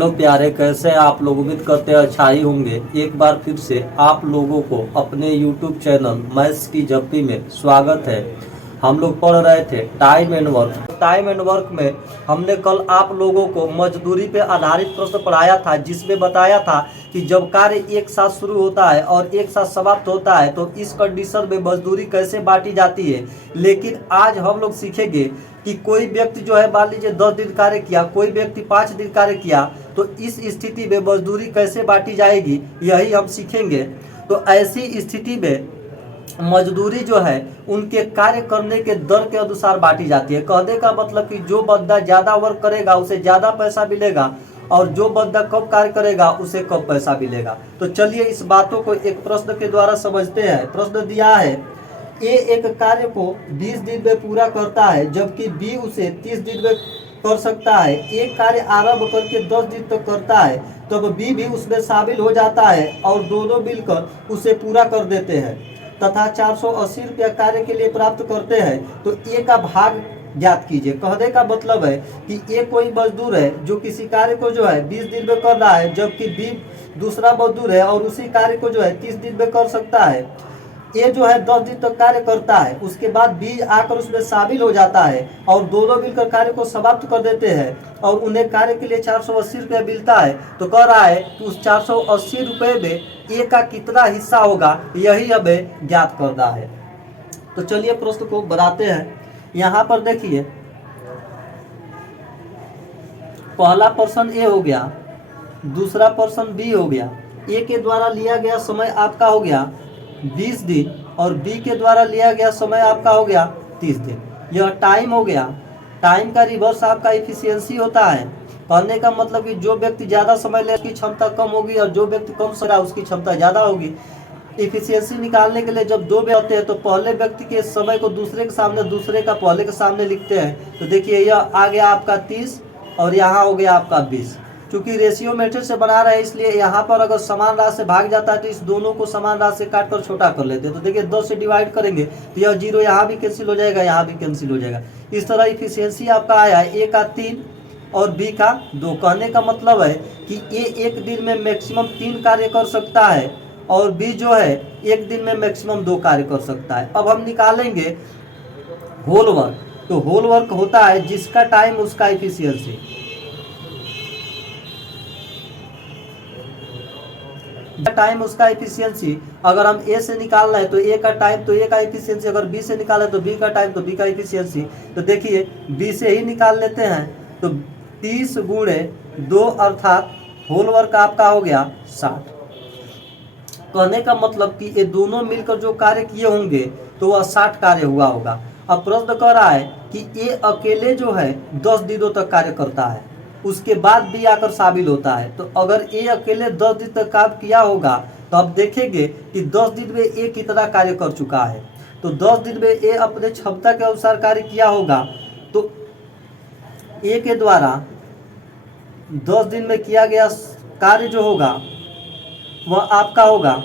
Hello प्यारे, कैसे हैं आप लोग। उम्मीद करते हैं अच्छा ही होंगे। एक बार फिर से आप लोगों को अपने YouTube चैनल मैथ्स की झप्पी में स्वागत है। हम लोग पढ़ रहे थे time and work. Time and work में हमने कल आप लोगों को मजदूरी पे आधारित प्रश्न पढ़ाया था, जिसमें बताया था कि जब कार्य एक साथ शुरू होता है और एक साथ समाप्त होता है तो इस कंडीशन में मजदूरी कैसे बांटी जाती है। लेकिन आज हम लोग सीखेंगे कि कोई व्यक्ति जो है, मान लीजिए 10 दिन कार्य किया, कोई व्यक्ति 5 दिन कार्य किया, तो इस स्थिति में मजदूरी कैसे बांटी जाएगी, यही हम सीखेंगे। तो ऐसी स्थिति में मजदूरी जो है उनके कार्य करने के दर के अनुसार बांटी जाती है। कहने का मतलब कि जो बंदा ज्यादा वर्क करेगा उसे ज्यादा पैसा मिलेगा और जो बंदा कम कार्य करेगा उसे कम पैसा मिलेगा। तो चलिए इस बातों को एक प्रश्न के द्वारा समझते हैं। प्रश्न दिया है, ए एक कार्य को 20 दिन में पूरा करता है जबकि बी उसे 30 दिन में कर सकता है। एक कार्य आरंभ करके 10 दिन तक करता है, तब बी भी उसमें शामिल हो जाता है और दोनों मिलकर उसे पूरा कर देते हैं तथा 480 रुपया कार्य के लिए प्राप्त करते हैं। तो ए का भाग ज्ञात कीजिए। कहने का मतलब है कि ए कोई मजदूर है जो किसी कार्य को जो है 20 दिन में कर रहा है, जबकि बी दूसरा मजदूर है और उसी कार्य को जो है 30 दिन में कर सकता है। ए जो है 10 दिन तक कार्य करता है, उसके बाद बी आकर उसमें शामिल हो जाता है और दोनों मिलकर कार्य को समाप्त कर देते हैं और उन्हें कार्य के लिए 480 रुपया मिलता है। तो कह रहा है कि उस 480 रुपये में ए का कितना हिस्सा होगा, यही हमें ज्ञात करना है। तो चलिए प्रश्न को बनाते हैं। यहाँ पर देखिए, पहला पर्सन ए हो गया, दूसरा पर्सन बी हो गया। ए के द्वारा लिया गया समय आपका हो गया 20 दिन और बी के द्वारा लिया गया समय आपका हो गया 30 दिन। यह टाइम हो गया। टाइम का रिवर्स आपका इफिशियंसी होता है। कहने का मतलब कि जो व्यक्ति ज़्यादा समय ले उसकी क्षमता कम होगी और जो व्यक्ति कम समय उसकी क्षमता ज़्यादा होगी। इफिशियंसी निकालने के लिए जब दो व्यक्ति होते हैं तो पहले व्यक्ति के समय को दूसरे के सामने, दूसरे का पहले के सामने लिखते हैं। तो देखिए यह आ गया आपका 30 और यहाँ हो गया आपका 20। चूंकि रेशियो मेथड से बना रहा है इसलिए यहाँ पर अगर समान राशि से भाग जाता है तो इस दोनों को समान राशि से काट कर छोटा कर लेते हैं। तो देखिए 10 से डिवाइड करेंगे तो यह 0 यहाँ भी कैंसिल हो जाएगा, यहाँ भी कैंसिल हो जाएगा। इस तरह इफिशियंसी आपका आया है ए का 3 और बी का 2। कहने का मतलब है कि ए एक दिन में मैक्सिमम 3 कार्य कर सकता है और बी जो है एक दिन में मैक्सिमम 2 कार्य कर सकता है। अब हम निकालेंगे होल वर्क। तो होल वर्क होता है जिसका टाइम उसका इफिशियंसी। टाइम उसका इफिशियंसी अगर हम ए से निकालना है तो ए का टाइम तो ए का इफिशियंसी, अगर बी से निकालना है तो बी का टाइम तो बी का इफिशियंसी। तो देखिए बी से ही निकाल लेते हैं। तो 30 गुणे 2 अर्थात होल वर्क आपका हो गया 60। कहने का मतलब कि ये दोनों मिलकर जो कार्य किए होंगे तो वह 60 कार्य हुआ होगा। अब प्रश्न कर रहा है कि ए अकेले जो है 10 दिनों तक कार्य करता है, उसके बाद बी आकर शामिल होता है। तो अगर ए अकेले 10 दिन तक काम किया होगा तो अब देखेंगे कि 10 दिन में ए कितना कार्य कर चुका है। तो 10 दिन में ए अपने क्षमता के अनुसार कार्य किया होगा। तो ए के द्वारा 10 दिन में किया गया कार्य जो होगा वह आपका होगा,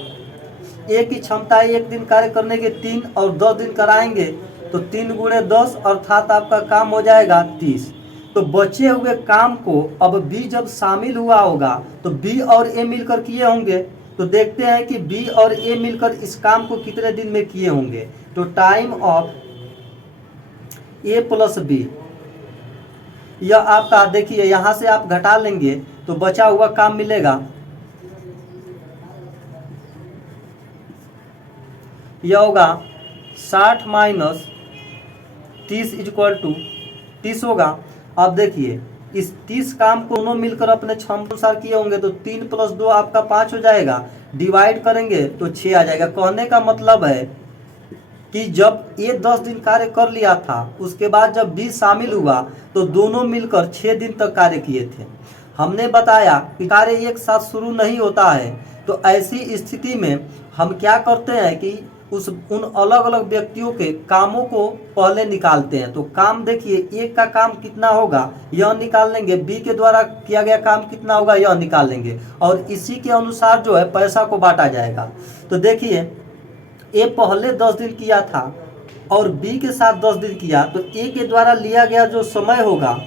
ए की क्षमता है एक दिन कार्य करने के 3 और 10 दिन कराएंगे तो 3 गुणे 10 अर्थात आपका काम हो जाएगा 30। तो बचे हुए काम को अब बी जब शामिल हुआ होगा तो बी और ए मिलकर किए होंगे। तो देखते हैं कि बी और ए मिलकर इस काम को कितने दिन में किए होंगे। तो time of a plus b, यह आपका देखिए यहाँ से आप घटा लेंगे तो बचा हुआ काम मिलेगा। यह होगा 60 माइनस 30 इक्वल टू 30 होगा। अब देखिए इस 30 काम को दोनों मिलकर अपने क्षमता अनुसार किए होंगे तो 3 + 2 आपका 5 हो जाएगा। डिवाइड करेंगे तो 6 आ जाएगा। कहने का मतलब है कि जब ये 10 दिन कार्य कर लिया था उसके बाद जब बी शामिल हुआ तो दोनों मिलकर 6 दिन तक कार्य किए थे। हमने बताया कि कार्य एक साथ शुरू नहीं होता है। तो ऐसी स्थिति में हम क्या करते हैं कि उन अलग अलग व्यक्तियों के कामों को पहले निकालते हैं। तो काम देखिए एक का काम कितना होगा यह निकाल लेंगे, बी के द्वारा किया गया काम कितना होगा यह निकाल लेंगे और इसी के अनुसार जो है पैसा को बांटा जाएगा। तो देखिए ए पहले 10 दिन किया था और बी के साथ 10 दिन किया, तो ए के द्वारा लिया गया जो समय होगा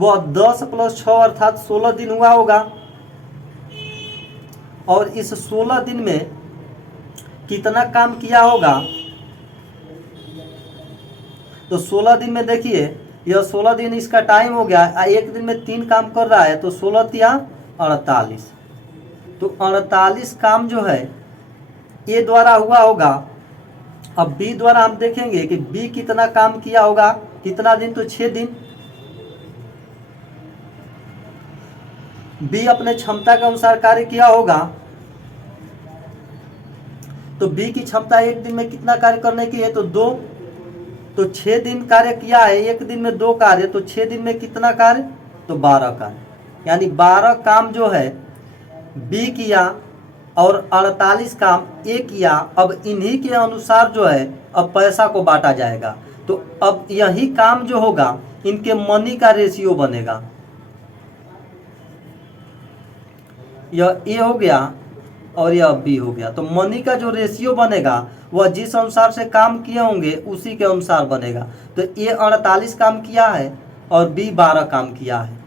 वह 10 + 6 अर्थात 16 दिन हुआ होगा। और इस 16 दिन में कितना काम किया होगा, तो 16 दिन में देखिए यह 16 दिन इसका टाइम हो गया, एक दिन में 3 काम कर रहा है, तो 16 तिया 48। तो 48 काम जो है ए द्वारा हुआ होगा। अब बी द्वारा हम देखेंगे कि बी कितना काम किया होगा, कितना दिन, तो 6 दिन। बी अपने क्षमता के अनुसार कार्य किया होगा। तो बी की क्षमता एक दिन में कितना कार्य करने की है, तो 2। तो 6 दिन कार्य किया है, एक दिन में 2 कार्य, तो 6 दिन में कितना कार्य, तो 12 कार्य। यानी 12 काम जो है बी किया और 48 काम ए किया। अब इन्हीं के अनुसार जो है अब पैसा को बांटा जाएगा। तो अब यही काम जो होगा इनके मनी का रेशियो बनेगा। यह ए हो गया और यह बी हो गया। तो मनी का जो रेशियो बनेगा वह जिस अनुसार से काम किए होंगे उसी के अनुसार बनेगा। तो ए 48 काम किया है और बी 12 काम किया है।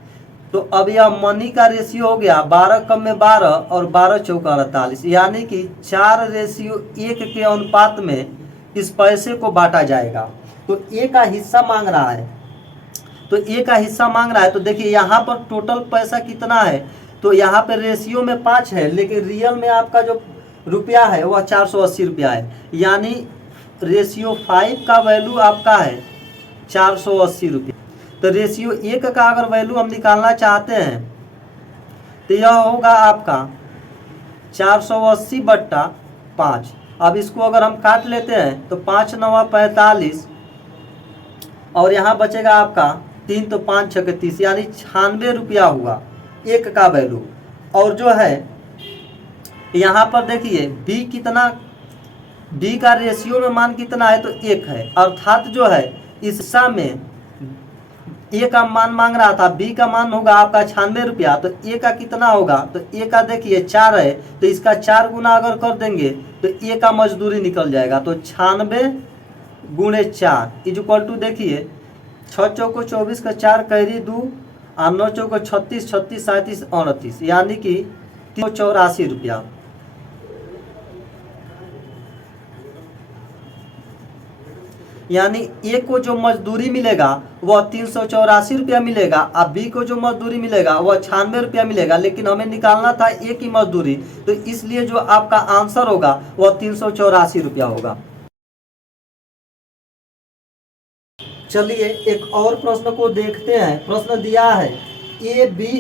तो अब यह मनी का रेशियो हो गया 12 कम में 12 और 12 चौका 48, यानी कि 4:1 के अनुपात में इस पैसे को बांटा जाएगा। तो ए का हिस्सा मांग रहा है, तो ए का हिस्सा मांग रहा है। तो देखिए यहाँ पर टोटल पैसा कितना है, तो यहाँ पे रेशियो में 5 है, लेकिन रियल में आपका जो रुपया है वह 480 रुपया है। यानी रेशियो 5 का वैल्यू आपका है 480 रुपया। तो रेशियो 1 का अगर वैल्यू हम निकालना चाहते हैं तो यह होगा आपका 480/5। अब इसको अगर हम काट लेते हैं तो 5 9 45 और यहाँ बचेगा आपका 3 तो 5 6 30, यानी 96 रुपया हुआ 1 का वैल्यू। और जो है यहाँ पर देखिए बी कितना, बी का रेशियो में मान कितना है, तो 1 है। अर्थात जो है इस हिस्सा में ए का मान मांग रहा था, बी का मान होगा आपका 96 रुपया। तो ए का कितना होगा, तो ए का देखिए 4 है, तो इसका 4 गुना अगर कर देंगे तो ए का मजदूरी निकल जाएगा। तो 96 × 4 = देखिए 6 चौको 24 का 4 कैरी 2 और 9 चौको 36 36 37 38, यानी कि 384 रुपया। यानी ए को जो मजदूरी मिलेगा वह 384 रुपया मिलेगा, और बी को जो मजदूरी मिलेगा वह 96 रुपया मिलेगा। लेकिन हमें निकालना था ए की मजदूरी, तो इसलिए जो आपका आंसर होगा वह 384 रुपया होगा। चलिए एक और प्रश्न को देखते हैं। प्रश्न दिया है ए बी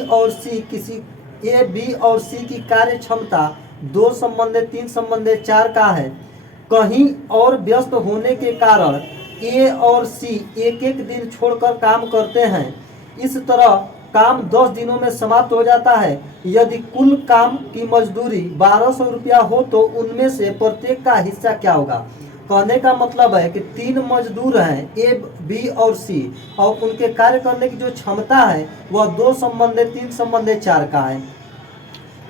और सी की कार्य क्षमता 2 संबंधित 3 संबंधित 4 का है। कहीं और व्यस्त होने के कारण ए और सी एक एक दिन छोड़कर काम करते हैं। इस तरह काम 10 दिनों में समाप्त हो जाता है। यदि कुल काम की मजदूरी 1200 रुपया हो तो उनमें से प्रत्येक का हिस्सा क्या होगा। कहने का मतलब है कि 3 मजदूर हैं ए बी और सी, और उनके कार्य करने की जो क्षमता है वह 2 संबंधित 3 संबंधित 4 का है।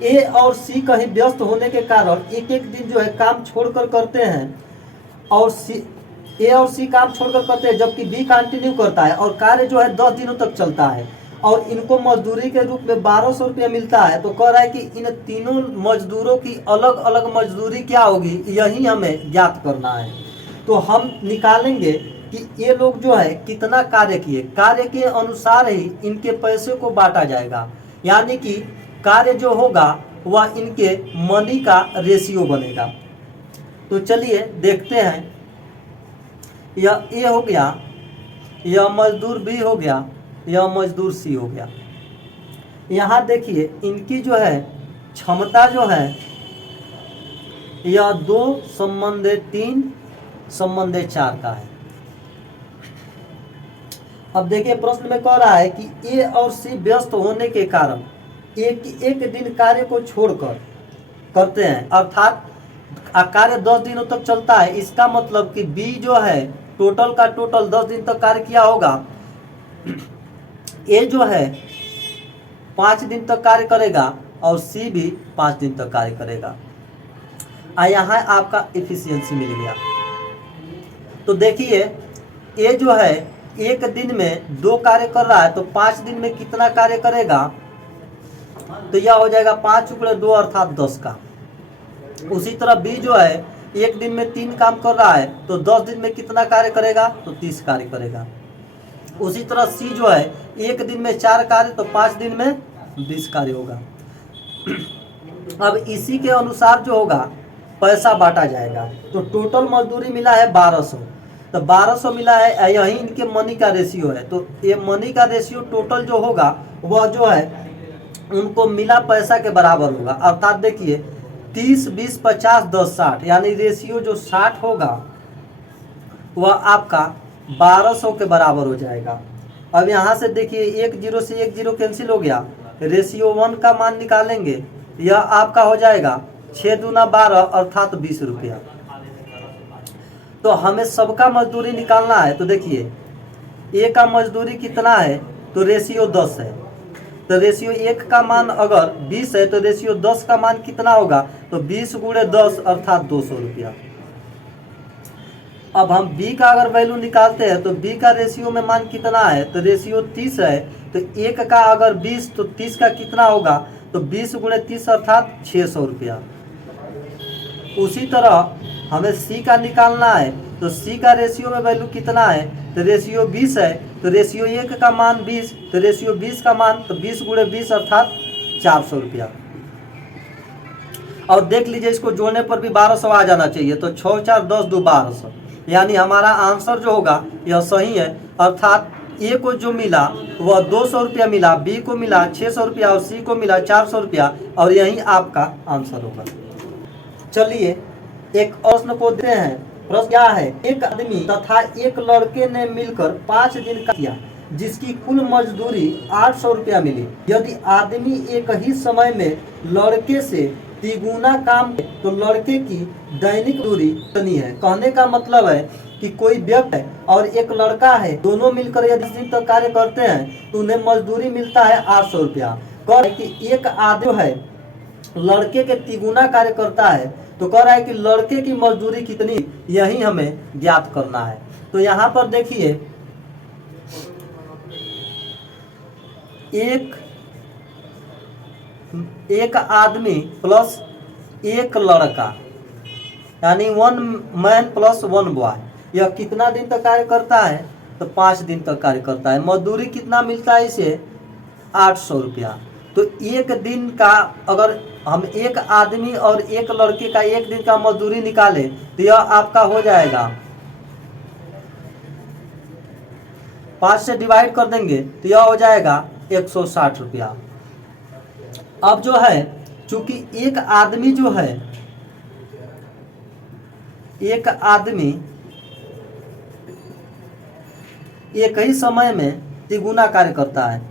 ए और सी कहीं व्यस्त होने के कारण एक एक दिन जो है काम छोड़कर करते हैं, और ए और सी काम छोड़कर करते हैं, जबकि बी कंटिन्यू करता है और कार्य जो है 10 दिनों तक चलता है, और इनको मजदूरी के रूप में 1200 रुपया मिलता है। तो कह रहा है कि इन तीनों मजदूरों की अलग अलग मजदूरी क्या होगी, यही हमें ज्ञात करना है। तो हम निकालेंगे कि ये लोग जो है कितना कार्य किए, कार्य के अनुसार ही इनके पैसे को बांटा जाएगा। यानी कि कार्य जो होगा वह इनके मनी का रेशियो बनेगा। तो चलिए देखते हैं। यह ए हो गया, यह मजदूर बी हो गया, यह मजदूर सी हो गया। यहाँ देखिए इनकी जो है क्षमता जो है यह 2 संबंधित 3 संबंधित 4 का है। अब देखिए प्रश्न में कह रहा है कि ए और सी व्यस्त होने के कारण एक दिन कार्य को छोड़कर करते हैं, अर्थात कार्य 10 दिनों तक चलता है। इसका मतलब कि बी जो है टोटल का टोटल 10 दिन तक कार्य किया होगा। ए जो है 5 दिन तक कार्य करेगा और सी भी 5 दिन तक कार्य करेगा। यहाँ आपका एफिशिएंसी मिल गया। तो देखिए ए जो है एक दिन में 2 कार्य कर रहा है तो 5 दिन में कितना कार्य करेगा, तो यह हो जाएगा 5 × 2 अर्थात 10 का। उसी तरह बी जो है एक दिन में 3 काम कर रहा है तो 10 दिन में कितना कार्य करेगा, तो 30 कार्य करेगा। उसी तरह सी जो है एक दिन में 4 कार्य तो 5 दिन में 20 कार्य होगा। अब इसी के अनुसार जो होगा पैसा बांटा जाएगा। तो टोटल मजदूरी मिला है 1200, तो 1200 मिला है, यही इनके मनी का रेशियो है। तो ये मनी का रेशियो टोटल जो होगा वह जो है उनको मिला पैसा के बराबर होगा। अर्थात देखिए 30, 20, 50, 10, 60 यानी रेशियो जो 60 होगा वह आपका 1200 के बराबर हो जाएगा। अब यहाँ से देखिए 1 0 से 1 0 कैंसिल हो गया, रेशियो 1 का मान निकालेंगे, यह आपका हो जाएगा 6 दूना 12 अर्थात 20 रुपया। तो हमें सबका मजदूरी निकालना है। तो देखिए ए का मजदूरी कितना है, तो रेशियो 10 है। तो रेशियो 1 का मान अगर 20 है तो रेशियो 10 का मान कितना होगा, तो 20 × 10 अर्थात 200 रुपया। अब हम b का अगर वैल्यू निकालते हैं तो b का रेशियो में मान कितना है, तो रेशियो 30 है। तो 1 का अगर 20 तो 30 का कितना होगा, तो 20 × 30 अर्थात 600 रुपया। उसी तरह हमें c का निकालना है। तो c का रेशियो में वैल्यू कितना है, तो रेशियो 20 है। तो रेशियो 1 का मान 20, तो रेशियो 20 का मान तो 20 × 20 अर्थात 400 रुपया। और देख लीजिए इसको जोड़ने पर भी 1200 आ जाना चाहिए। तो 6 4 10 2 1200 यानी हमारा आंसर जो होगा यह सही है। अर्थात ए को जो मिला वह 200 रुपया मिला, बी को मिला 600 रुपया और सी को मिला 400 रुपया, और यही आपका आंसर होगा। चलिए एक प्रश्न को देते हैं। प्रश्न क्या है, एक आदमी तथा एक लड़के ने मिलकर 5 दिन का किया जिसकी कुल मजदूरी 800 रुपया मिली। यदि आदमी एक ही समय में लड़के से तिगुना काम तो लड़के की दैनिक दूरी कितनी है। कहने का मतलब है कि कोई व्यक्ति है और एक लड़का है, दोनों मिलकर यदि दिन तक कार्य करते हैं तो उन्हें मजदूरी मिलता है 800 रुपया। कह रहे कि एक आदमी है लड़के के तिगुना कार्य करता है, तो कह रहा है कि लड़के की मजदूरी कितनी, यही हमें ज्ञात करना है। तो यहाँ पर देखिए एक आदमी प्लस एक लड़का यानी 1 मैन प्लस 1 बॉय, यह कितना दिन तक कार्य करता है, तो 5 दिन तक कार्य करता है। मजदूरी कितना मिलता है इसे, 800 रुपया। तो एक दिन का अगर हम एक आदमी और एक लड़के का एक दिन का मजदूरी निकालें तो यह आपका हो जाएगा 5 से डिवाइड कर देंगे तो यह हो जाएगा 160 रुपया। अब जो है चूंकि एक आदमी जो है, एक आदमी एक ही समय में तिगुना कार्य करता है,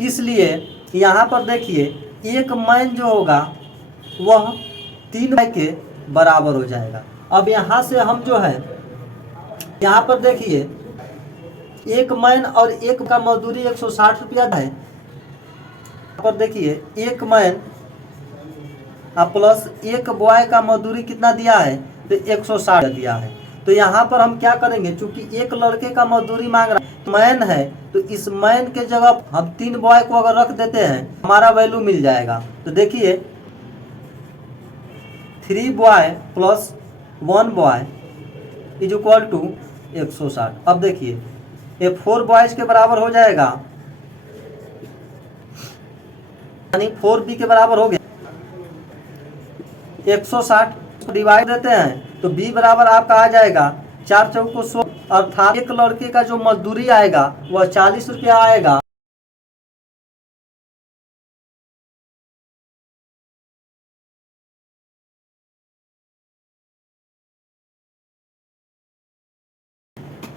इसलिए यहाँ पर देखिए एक मैन जो होगा वह 3 मैन के बराबर हो जाएगा। अब यहाँ से हम जो है यहाँ पर देखिए एक मैन और एक का मजदूरी 160 रुपया है। यहाँ पर देखिए एक मैन प्लस एक बॉय का मजदूरी कितना दिया है, तो 160 दिया है। तो यहाँ पर हम क्या करेंगे, चूंकि एक लड़के का मजदूरी मांग रहा है, मैन है, तो इस मैन के जगह हम 3 बॉय को अगर रख देते हैं हमारा वैल्यू मिल जाएगा। तो देखिए 3 boy plus 1 boy is equal to 160। अब देखिए ये 4 बॉयज के बराबर हो जाएगा, यानी 4b के बराबर हो गया। 160 डिवाइड देते हैं तो b बराबर आपका आ जाएगा 4 चौको 100, अर्थात एक लड़के का जो मजदूरी आएगा वह 40 रुपया आएगा।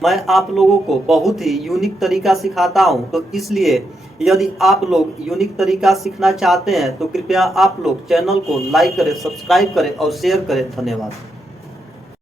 मैं आप लोगों को बहुत ही यूनिक तरीका सिखाता हूं, तो इसलिए यदि आप लोग यूनिक तरीका सीखना चाहते हैं तो कृपया आप लोग चैनल को लाइक करें, सब्सक्राइब करें और शेयर करें। धन्यवाद।